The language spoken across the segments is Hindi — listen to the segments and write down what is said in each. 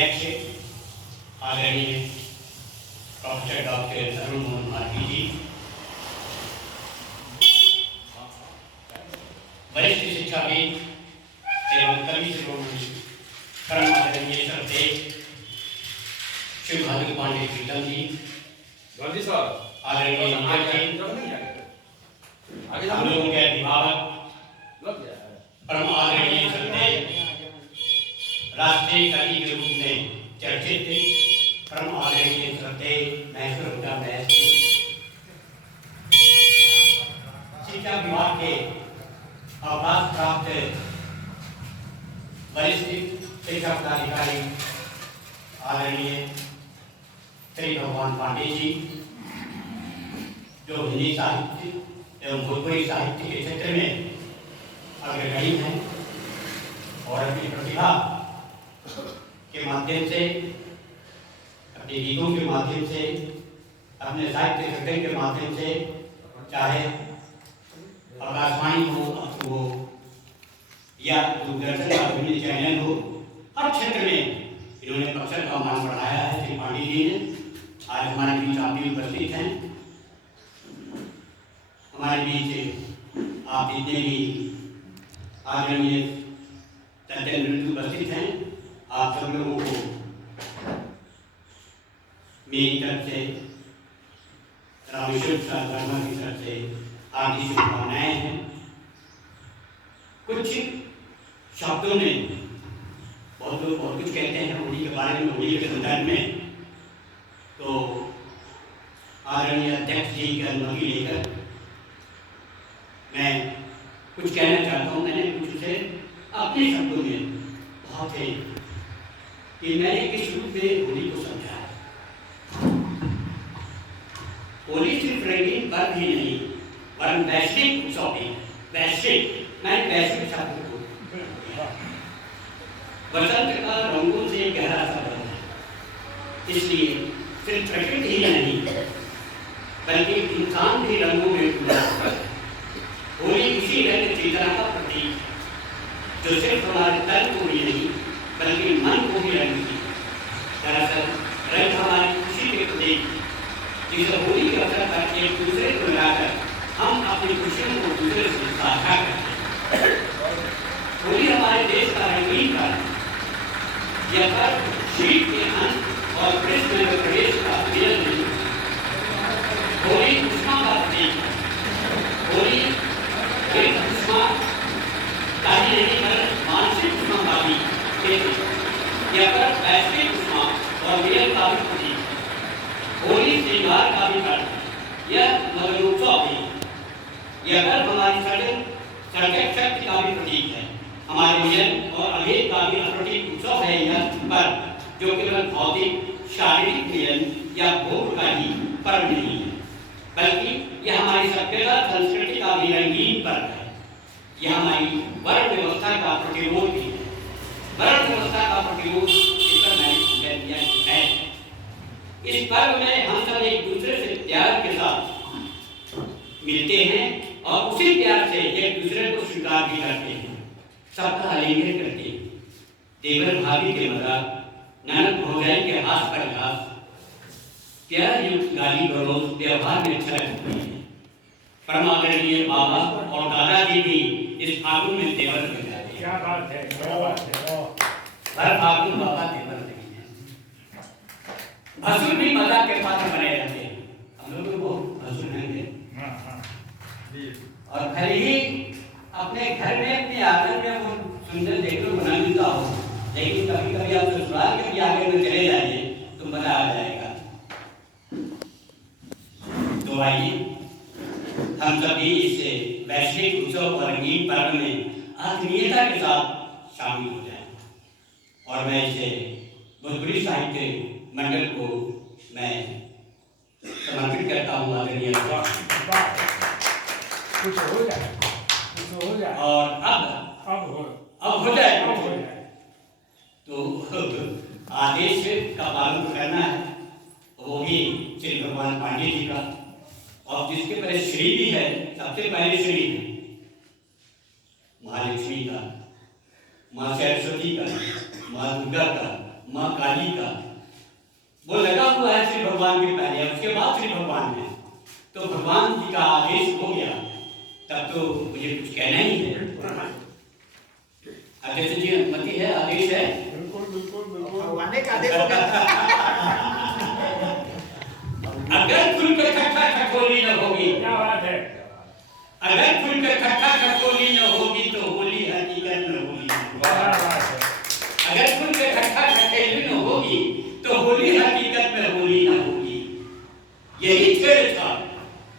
अध्यक्ष आदरणीय प्रोफेसर डॉक्टर अरुण मोहन भारती जी, वरिष्ठ शिक्षाविद एवं कवि शिरोमणि परम आदरणीय श्रद्धेय श्री भानु पांडे प्रीतम जी साहब, आदरणीय हम लोगों के अभिभावक परम आदरणीय श्रद्धेय राष्ट्रीय कवि के रूप में चर्चित परम आदरणीय श्रद्धेय महेश्वर हुड्डा महस जी, शिक्षा विभाग के अवकाश प्राप्त वरिष्ठ शिक्षा पदाधिकारी आदरणीय श्री भगवान पांडे जी, जो हिंदी साहित्य एवं भोजपुरी साहित्य के क्षेत्र में अग्रणी हैं और अपनी प्रतिभा के माध्यम से, अपने गीतों के माध्यम से, अपने साहित्य सृजन के माध्यम से, चाहे आकाशवाणी हो हो या दूरदर्शन का विभिन्न चैनल हो, हर क्षेत्र में इन्होंने अक्षर का मान बढ़ाया है। श्री पांडे जी ने आज हमारे बीच आप भी उपस्थित हैं। हमारे बीच आप जितने भी आदरणीय सज्जन उपस्थित हैं, आप सब लोगों को मेरी तरफ से, रामेश्वर प्रसाद वर्मा की तरफ से आपकी शुभकामनाएं हैं। कुछ शब्दों में बहुत लोग बहुत कुछ कहते हैं होली के बारे में, होली के संदर्भ में, तो आदरणीय अध्यक्ष जी की अनुमति लेकर मैं कुछ कहना चाहता हूँ। मैंने कुछ से अपने शब्दों में बहुत है कि मैंने किस रूप में होली को समझा है। होली सिर्फ रंगीन पर्व ही नहीं वरन वैश्विक उत्सव है। वैश्विक, मैंने वैश्विक शब्द को, वसंत का रंगों से गहरा संबंध है, इसलिए सिर्फ प्रकृति ही नहीं बल्कि इंसान भी रंगों में डूबा है। होली उसी रंग चेतना का प्रतीक है जो सिर्फ हमारे तन को ही नहीं बल्कि मन को भी रंगती है। दरअसल रंग हमारी खुशी के प्रतीक है, जिसे होली के अवसर पर एक दूसरे को मिलाकर हम अपनी खुशियों को दूसरे से साझा करते हैं। होली हमारे देश का रंगीन पर्व है। यह पर्व शीत के अंत और ग्रीष्म में प्रवेश का मिलन नहीं है। होली उष्मा का प्रतीक है। होली एक उष्मा का ही नहीं बल्कि मानसिक उष्मा का भी प्रतीक है। यह पर्व वैश्विक उष्मा और मिलन का भी प्रतीक है। होली श्रृंगार का भी पर्व है। यह मगनोत्सव भी है। यह पर्व हमारी सृजन शक्ति का भी प्रतीक है। हमारे मिलन और अभेद का भी अप्रतीक उत्सव है यह पर्व, जो केवल भौतिक शारीरिक मिलन या भोग का ही पर्व नहीं है बल्कि यह हमारी सभ्यता संस्कृति का भी रंगीन पर्व है। यह हमारी वर्ण व्यवस्था का प्रतिरोध भी है। वर्ण व्यवस्था का प्रतिरोध इस पर मैंने दिया है। इस पर्व में हम सब एक दूसरे से प्यार के साथ मिलते हैं और उसी प्यार से एक दूसरे को स्वीकार भी करते हैं। सबका आलिंगन करते हैं। देवर भाभी के मजाक, ननद भौजाई के हाथ पर घास, प्यार युक्त गाली गलौज व्यवहार में छलकती है। परम आदरणीय बाबा और दादाजी भी इस फागुन में देवर बन जाते हैं। क्या बात है, क्या बात है। हर फागुन बाबा देवर नहीं है। भसुर भी मजाक के पात्र बने रहते हैं। हम लोग तो बहुत भसुर हैं और भले ही अपने घर में अपने आंगन में वो सुंदर देखने को न मिलता हो, लेकिन कभी कभी आप ससुराल के भी आगे में चले जाइए तो मजा आ जाएगा। तो आइए हम सभी इस वैश्विक उत्सव और रंगीन पर्व में आत्मीयता के साथ शामिल हो जाएं। और मैं इसे भोजपुरी साहित्य मंडल को मैं समर्पित करता हूँ। आदरणीय कुछ हो जाए, कुछ हो जाए। और अब हो जाए तो आदेश का पालन करना है, वो भी श्री भगवान पांडे जी का, और जिसके पहले श्री भी है, सबसे पहले श्री है महालक्ष्मी का, माँ सरस्वती का, माँ दुर्गा का, माँ काली का वो लगा हुआ है श्री भगवान के पहले, उसके बाद श्री भगवान है। तो भगवान जी का आदेश हो गया तब तो मुझे कुछ कहना ही है। आदेश जी अनुमति है, आदेश है। बिल्कुल बिल्कुल बिल्कुल भगवान का आदेश हो गया। अगर खुलकर खट्टा खटोली न होगी, क्या बात है, अगर खुलकर खट्टा खटोली न होगी तो होली हकीकत में होली। क्या बात है, अगर खुलकर खट्टा खटोली न होगी तो होली हकीकत में होली न होगी। यही छेड़छाड़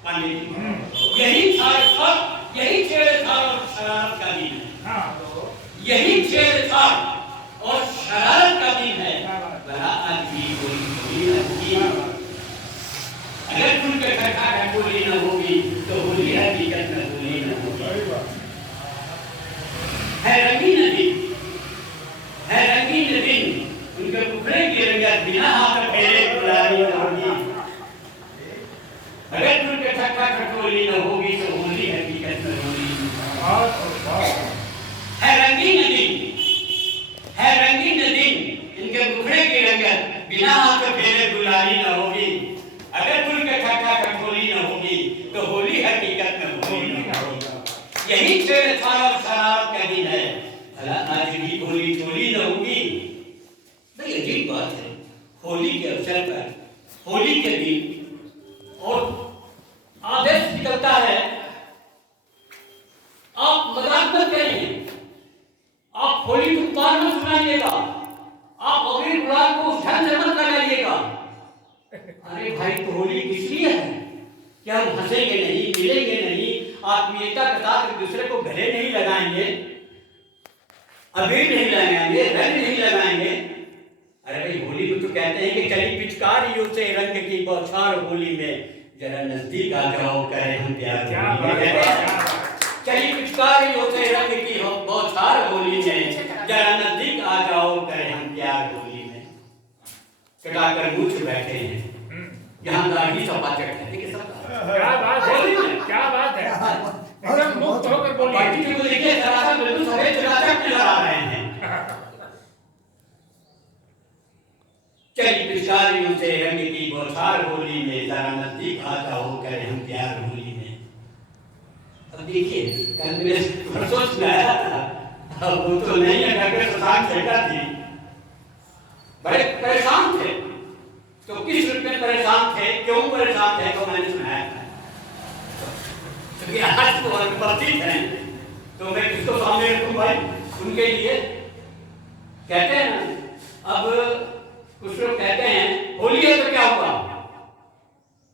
पांडे जी, यही छेड़छाड़, यही छेड़छाड़ और शरारत का दिन है। हाँ यही छेड़छाड़ और शरारत का दिन है। भला आज भी होली न होगी। अगर खुलकर खट्टा खटोली न होगी तो होली हकीकत में होली न होगी। सही बात, है रंगीन दिन, है रंगीन दिन, उनके मुखड़े की रंगत बिना हाथ फेरे गुलाबी न होगी। अगर खुलकर खट्टा खटोली न होगी तो होली हकीकत में होली। बहुत है रंगीन दिन, है रंगीन दिन, इनके मुखड़े की रंगत बिना हाथ फेरे गुलाबी न होगी। अगर खुलकर खट्टा खटोली न होगी तो होली हकीकत में होली न होगी। यही छेड़छाड़ और शरारत का दिन है। भला आज भी होली चोली न होगी। बड़ी अजीब बात है, होली के अवसर पर, होली के दिन और आदेश निकलता है, आप मजाक मत करिए, आप होली को पार मत सुनाइएगा, आप अबीर गुलाल को ढंग से मत लगाइएगा। अरे भाई तो होली किस लिए है? क्या हम हंसेंगे नहीं, मिलेंगे नहीं, आत्मीयता के साथ एक दूसरे को गले नहीं लगाएंगे, अबीर नहीं लगाएंगे, रंग नहीं लगाएंगे? अरे भाई होली को तो कहते हैं कि चली पिचकारियों से रंग की बौछार होली में, जरा नजदीक आ जाओ करें हम प्यार। क्या बात है, चली पिचकारियों से रंग की बौछार होली में, जरा नजदीक आ जाओ करें हम प्यार होली में। कटाकर मुझ बैठे हैं यहाँ दाढ़ी सपाचक है, देखिए सब क्या बात है, क्या बात है, एकदम मुक्त होकर बोलिए। पार्टी को देखिए सरासर बिल्कुल सफेद चकाचक नजर आ रहे हैं। चली पिचकारियों से रंग की बौछार होली में, जरा नजदीक आ जाओ करें हम प्यार होली में। अब देखिए कल मैंने परसों सुनाया था, अब वो तो नहीं है, घर पे प्रधान सेठा थी, बड़े परेशान थे। तो किस रूप में परेशान थे, क्यों परेशान थे, तो मैंने सुनाया था। क्योंकि आज तो अनुपस्थित हैं तो मैं किसको सामने रखूं भाई, उनके लिए कहते हैं ना। अब कुछ लोग कहते हैं होली है तो क्या हुआ,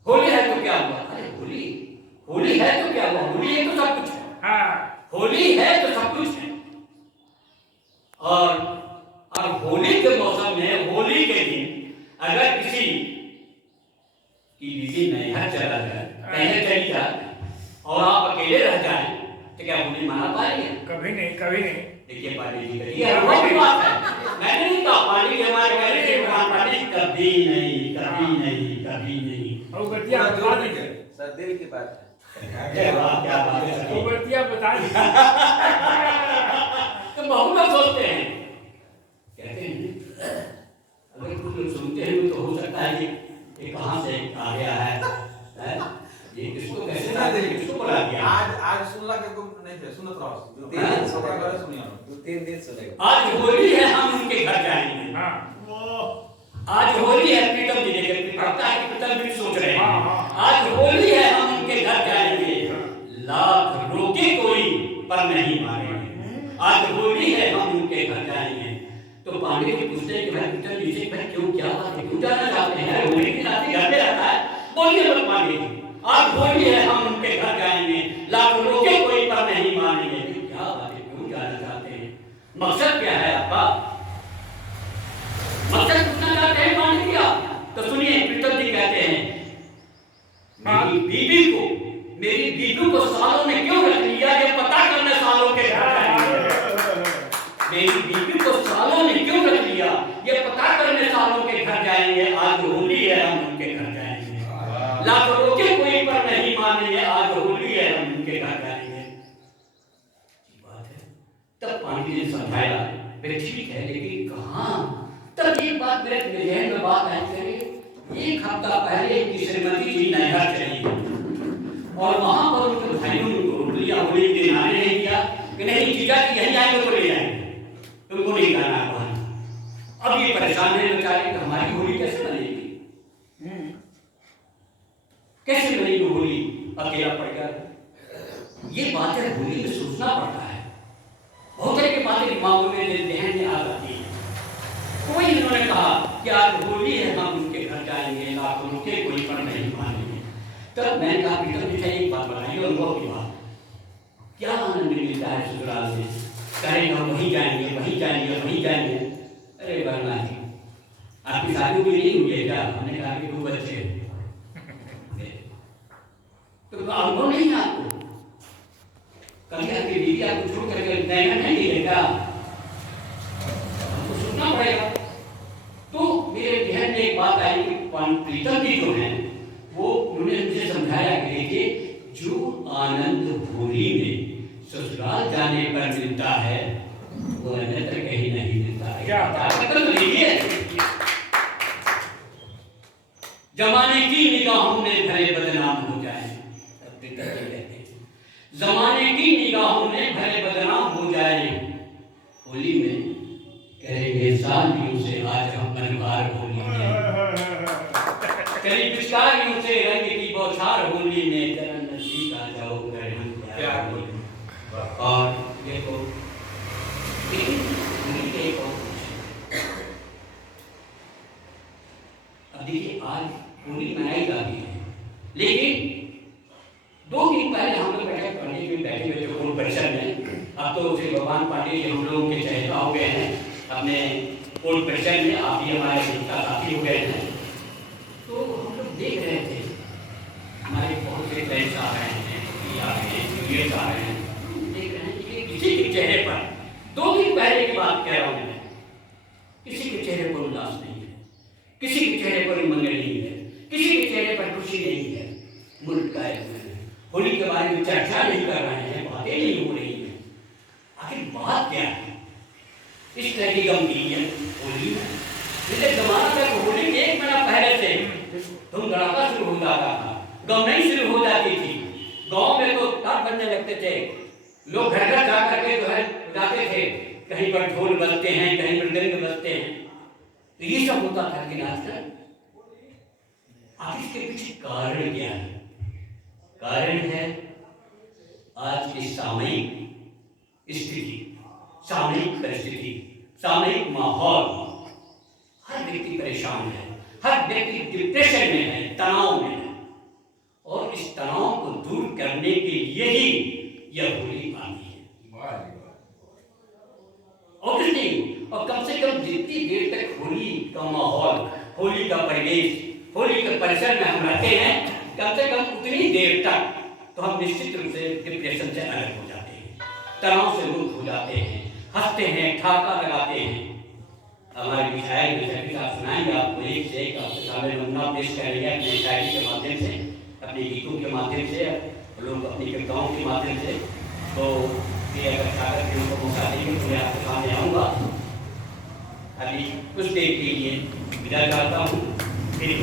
होली है तो क्या हुआ। अरे होली, होली है तो क्या हुआ, होली है तो सब कुछ है। हाँ, होली है तो सब कुछ है। और होली के मौसम में, होली के दिन अगर किसी की बीवी नैहर चला जाए, कहीं चली जाए और आप अकेले रह जाएं तो क्या होली मना पाएंगे? कभी नहीं, कभी नहीं। देखिए पांडे जी करिए, ये बहुत बात है। मैंने नहीं कहा पांडे जी हमारे पहले से पांडे जी कभी नहीं, कभी नहीं, कभी नहीं। वो बतिया बता दीजिए, सर दिल की बात है। क्या बात है, वो बतिया बता दीजिए। तो बहुत लोग सोचते हैं, कहते हैं अगर कुछ लोग सुनते हैं तो हो सकता है कि ये कहाँ से आ गया है? ये किसको कैसे ना दे, किसको बुला दिया? आज सुनला के को नहीं थे, सुनत रहो। 2-3 दिन से बारे सुनियो, 2-3 दिन सुनेगा। आज होली है, हम उनके घर जाएंगे। हाँ, आज होली है, प्रीतम जी देखे, प्रीतम भी सोच रहे हैं आज होली है, हम उनके घर जाएंगे, लाख रोके कोई पर नहीं मारेंगे। आज होली है, हम उनके घर जाएंगे। तो पांडे जी पूछते हैं कि भाई प्रीतम जी से भाई क्यों, क्या बात है, क्यों जाना चाहते हैं? होली के साथ घर में रहता है, बोलिए मत पांडे जी, आज होली है, हम उनके घर जाएंगे, लाख रोके कोई पर नहीं मानेंगे। क्या बात है, क्यों जाना चाहते हैं? मकसद क्या है आपका? मकसद पूछना चाहते हैं पांडे जी आप? तो सुनिए, प्रीतम जी कहते हैं मेरी बीबी को सालों ने क्यों रख लिया, ये पता करने सालों के घर जाएंगे। मेरी बीबी को सालों ने क्यों रख लिया, ये पता करने सालों के घर जाएंगे। आज होली है, हम उनके घर जाएंगे, लाख रोके कोई पर नहीं मानेंगे। आज होली है, हम उनके घर जाएंगे। बात है। तब पांडे जी ने समझाया, ठीक है, लेकिन कहाँ तब एक बात मेरे जहन में बात आई कि एक हफ्ता पहले की श्रीमती जी नैहर चली और वहां पर उनके भाइयों को बोलिया होली के नारे नहीं किया कि नहीं जीजा जी यहीं आएंगे तो ले जाएंगे, तुमको नहीं जाना वहां। अब ये परेशान है बेचारे कि हमारी होली कैसे बनेगी, कैसे बनेगी होली, अकेला पड़ गया। ये बातें होली में सोचना पड़ता है, बहुत तरह की बातें दिमाग में जहन में आ जाती है। कोई इन्होंने कहा कि आज होली है, हम उनके घर जाएंगे, लाखों रुके कोई पर नहीं मानेंगे। तब मैंने कहा पीटर जी एक बात बताइए, अनुभव की बात, क्या आनंद मिलता है ससुराल में, कहेंगे हम वहीं जाएंगे वहीं जाएंगे वहीं जाएंगे। अरे बरना जी आपकी शादी भी नहीं हुई है क्या? हमने कहा कि 2 बच्चे तो अनुभव नहीं है आपको, कभी आपकी बीवी आपको छोड़ करके नैना नहीं दिएगा, हमको सुनना पड़ेगा। तो मेरे ध्यान में एक बात आई कि प्रीतम जी जो हैं वो उन्होंने मुझे समझाया कि देखिए जो आनंद होली में ससुराल जाने पर मिलता है वो अन्यत्र कहीं नहीं मिलता है। क्या मतलब देखिए जमाने की निगाहों में भले बदनाम हो जाए, जमाने की निगाहों में भले बदनाम हो जाए, होली में कहेंगे सालियों से आज हम मनवार होली में, कहीं पिचकारियों से रंग की बौछार होली में, चरण नसी का जाओ कर हम क्या होली। और देखो अब देखिए आज होली मनाई जाती है, लेकिन 2 दिन पहले हम लोग बैठक पंडित जी बैठे हुए थे पूर्ण परिसर में। अब तो श्री भगवान पांडे जी हम लोगों के चहेता हो गए हैं अपने पूर्ण परिसर में, आप भी हमारे संस्था साथी हो गए हैं। तो हम लोग देख रहे थे हमारे बहुत से फ्रेंड्स आ रहे हैं, आ रहे हैं, जूनियर्स आ रहे हैं, देख रहे हैं कि किसी के चेहरे पर 2 दिन पहले की बात कह रहा हूँ मैं, किसी के चेहरे पर उल्लास नहीं है, किसी के चेहरे पर उमंग नहीं है, किसी के चेहरे पर खुशी नहीं है, मुस्कुराए हुए हैं, होली के बारे में चर्चा नहीं कर रहे हैं, बातें नहीं हो रही हैं। आखिर बात क्या है? इस तरह की गमगीनियत होली में जैसे जमाना तक होली के 1 महीना पहले से धूम धड़ाका शुरू हो जाता था, गमई शुरू हो जाती थी, गांव में तो तार बनने लगते थे, लोग घर घर जा करके जो है जाते थे, कहीं पर ढोल बजते हैं, कहीं पर मृदंग बजते हैं, तो ये सब होता था। लेकिन आजकल आखिर इसके पीछे कारण क्या है? कारण है आज की सामयिक स्थिति, सामयिक परिस्थिति, सामयिक माहौल। हर व्यक्ति परेशान है, हर व्यक्ति डिप्रेशन में है, तनाव में है, और इस तनाव को दूर करने के लिए ही यह होली आई है। और कुछ नहीं, और कम से कम जितनी देर तक होली का माहौल, होली का परिवेश, होली के परिसर में हम रहते हैं, कम से कम उतनी देर तक तो हम निश्चित रूप से डिप्रेशन से अलग हो जाते हैं, तनाव से मुक्त हो जाते हैं, हंसते हैं, ठाका लगाते हैं। हमारे विधायक विधायक साहब सुनाएंगे आपको एक से एक, आपके सामने नमूना पेश करेंगे अपनी शायरी के माध्यम से, अपने गीतों के माध्यम से, लोग अपनी कविताओं के माध्यम से। तो ये अगर सागर के उनको मौका देंगे तो मैं आपके सामने आऊँगा। अभी कुछ देर के लिए विदा करता हूँ, फिर